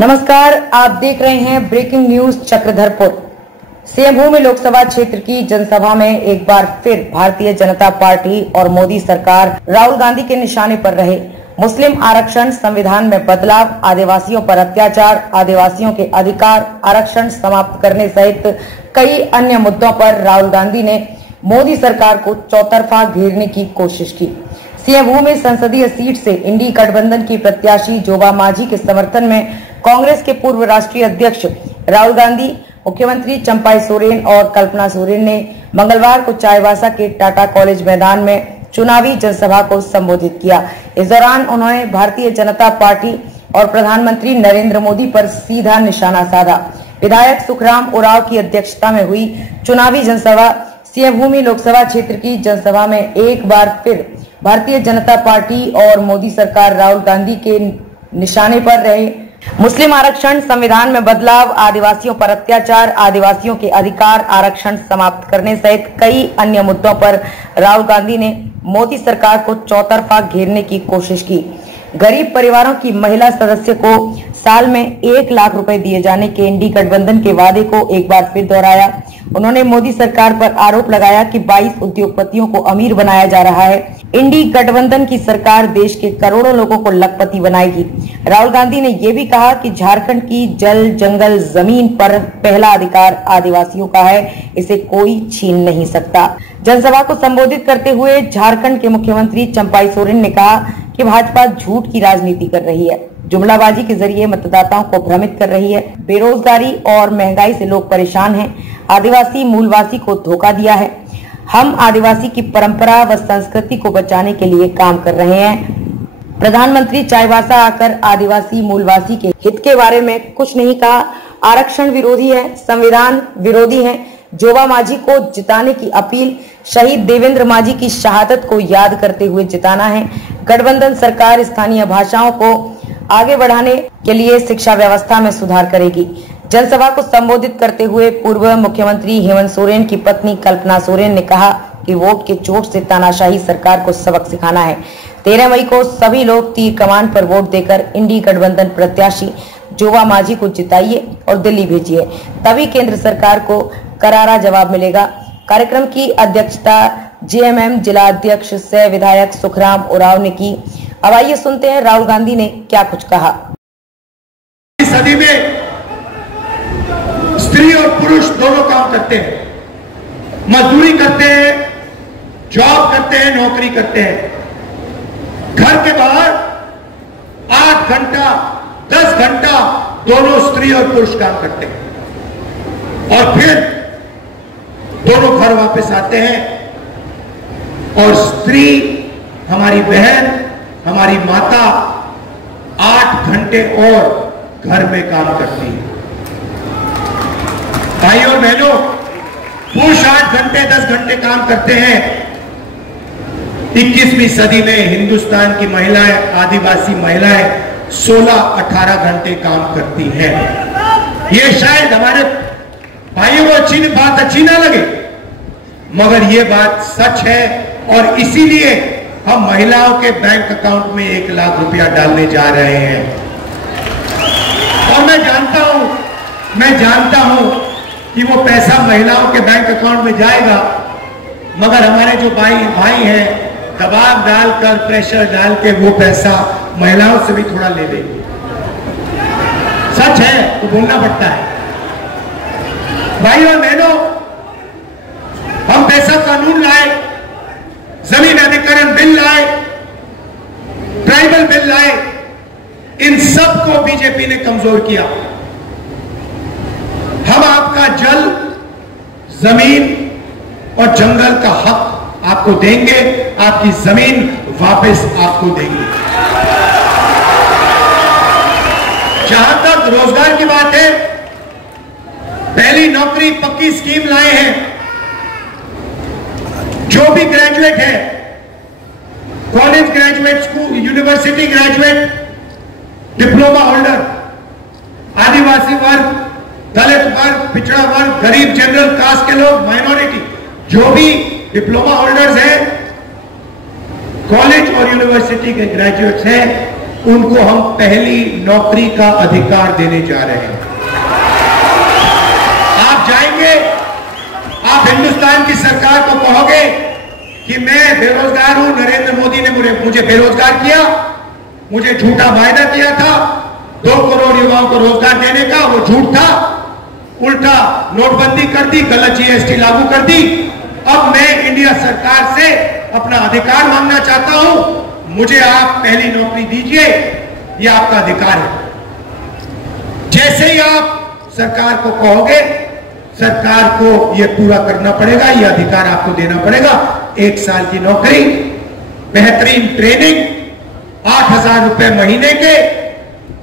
नमस्कार, आप देख रहे हैं ब्रेकिंग न्यूज चक्रधरपुर। सीएम भूमि लोकसभा क्षेत्र की जनसभा में एक बार फिर भारतीय जनता पार्टी और मोदी सरकार राहुल गांधी के निशाने पर रहे। मुस्लिम आरक्षण, संविधान में बदलाव, आदिवासियों पर अत्याचार, आदिवासियों के अधिकार, आरक्षण समाप्त करने सहित कई अन्य मुद्दों पर राहुल गांधी ने मोदी सरकार को चौतरफा घेरने की कोशिश की। सीएम भूमि संसदीय सीट से इंडी गठबंधन की प्रत्याशी जोबा मांझी के समर्थन में कांग्रेस के पूर्व राष्ट्रीय अध्यक्ष राहुल गांधी, मुख्यमंत्री चंपाई सोरेन और कल्पना सोरेन ने मंगलवार को चाईबासा के टाटा कॉलेज मैदान में चुनावी जनसभा को संबोधित किया। इस दौरान उन्होंने भारतीय जनता पार्टी और प्रधानमंत्री नरेंद्र मोदी पर सीधा निशाना साधा। विधायक सुखराम उरांव की अध्यक्षता में हुई चुनावी जनसभा सीएम भूमि लोकसभा क्षेत्र की जनसभा में एक बार फिर भारतीय जनता पार्टी और मोदी सरकार राहुल गांधी के निशाने पर रहे। मुस्लिम आरक्षण, संविधान में बदलाव, आदिवासियों पर अत्याचार, आदिवासियों के अधिकार, आरक्षण समाप्त करने सहित कई अन्य मुद्दों पर राहुल गांधी ने मोदी सरकार को चौतरफा घेरने की कोशिश की। गरीब परिवारों की महिला सदस्य को साल में 1 लाख रुपए दिए जाने के इंडी गठबंधन के वादे को एक बार फिर दोहराया। उन्होंने मोदी सरकार पर आरोप लगाया कि 22 उद्योगपतियों को अमीर बनाया जा रहा है। इंडी गठबंधन की सरकार देश के करोड़ों लोगों को लखपति बनाएगी। राहुल गांधी ने यह भी कहा कि झारखंड की जल, जंगल, जमीन पर पहला अधिकार आदिवासियों का है, इसे कोई छीन नहीं सकता। जनसभा को संबोधित करते हुए झारखंड के मुख्यमंत्री चंपाई सोरेन ने कहा कि भाजपा झूठ की राजनीति कर रही है, जुमलाबाजी के जरिए मतदाताओं को भ्रमित कर रही है। बेरोजगारी और महंगाई से लोग परेशान हैं। आदिवासी मूलवासी को धोखा दिया है। हम आदिवासी की परंपरा व संस्कृति को बचाने के लिए काम कर रहे हैं। प्रधानमंत्री चाईबासा आकर आदिवासी मूलवासी के हित के बारे में कुछ नहीं कहा। आरक्षण विरोधी है, संविधान विरोधी है। जोबा मांझी को जिताने की अपील, शहीद देवेंद्र मांझी की शहादत को याद करते हुए जिताना है। गठबंधन सरकार स्थानीय भाषाओं को आगे बढ़ाने के लिए शिक्षा व्यवस्था में सुधार करेगी। जनसभा को संबोधित करते हुए पूर्व मुख्यमंत्री हेमंत सोरेन की पत्नी कल्पना सोरेन ने कहा कि वोट के चोट से तानाशाही सरकार को सबक सिखाना है। 13 मई को सभी लोग तीर कमान पर वोट देकर इंडी गठबंधन प्रत्याशी जोबा मांझी को जिताइए और दिल्ली भेजिए, तभी केंद्र सरकार को करारा जवाब मिलेगा। कार्यक्रम की अध्यक्षता जेएमएम जिला अध्यक्ष सह विधायक सुखराम उरांव ने की। अब आइए सुनते हैं राहुल गांधी ने क्या कुछ कहा। इस सदी में स्त्री और पुरुष दोनों काम करते हैं, मजदूरी करते हैं, जॉब करते हैं, नौकरी करते हैं। घर के बाहर 8 घंटा 10 घंटा दोनों स्त्री और पुरुष काम करते हैं और फिर दोनों घर वापस आते हैं और स्त्री, हमारी बहन, हमारी माता 8 घंटे और घर में काम करती है। भाई और बहनों, पुरुष 8 घंटे 10 घंटे काम करते हैं। 21वीं सदी में हिंदुस्तान की महिलाएं, आदिवासी महिलाएं 16-18 घंटे काम करती हैं। ये शायद हमारे भाइयों को बात अच्छी ना लगे, मगर ये बात सच है और इसीलिए हम महिलाओं के बैंक अकाउंट में 1 लाख रुपया डालने जा रहे हैं। और मैं जानता हूं कि वो पैसा महिलाओं के बैंक अकाउंट में जाएगा, मगर हमारे जो भाई हैं दबाव डालकर, प्रेशर डाल के वो पैसा महिलाओं से भी थोड़ा ले लेंगे। सच है तो बोलना पड़ता है। भाई और बहनों, हम पैसा कानून लाए, जमीन अधिग्रहण बिल लाए, ट्राइबल बिल लाए, इन सब को बीजेपी ने कमजोर किया। हम आपका जल, जमीन और जंगल का हक आपको देंगे, आपकी जमीन वापस आपको देंगे। जहां तक रोजगार की बात है, पहली नौकरी पक्की स्कीम लाए हैं। जो भी ग्रेजुएट है, college graduate, school, university graduate, diploma holder, Adivasi वर्ग, दलित वर्ग, पिछड़ा वर्ग, गरीब, जनरल कास्ट के लोग, माइनॉरिटी, जो भी डिप्लोमा होल्डर्स हैं, कॉलेज और यूनिवर्सिटी के ग्रेजुएट्स हैं, उनको हम पहली नौकरी का अधिकार देने जा रहे हैं। आप जाएंगे, आप हिंदुस्तान की सरकार को कहोगे कि मैं बेरोजगार हूं, नरेंद्र मोदी ने मुझे बेरोजगार किया, मुझे झूठा वायदा किया था 2 करोड़ युवाओं को रोजगार देने का, वो झूठ था, उल्टा नोटबंदी कर दी, गलत जीएसटी लागू कर दी। अब मैं इंडिया सरकार से अपना अधिकार मांगना चाहता हूं, मुझे आप पहली नौकरी दीजिए, यह आपका अधिकार है। जैसे ही आप सरकार को कहोगे, सरकार को यह पूरा करना पड़ेगा, यह अधिकार आपको देना पड़ेगा। 1 साल की नौकरी, बेहतरीन ट्रेनिंग, 8,000 रुपए महीने के,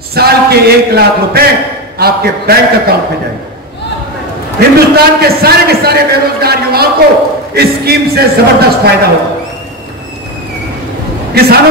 साल के 1 लाख रुपए आपके बैंक अकाउंट में जाएंगे। हिंदुस्तान के सारे बेरोजगार युवाओं को इस स्कीम से जबरदस्त फायदा होगा। किसानों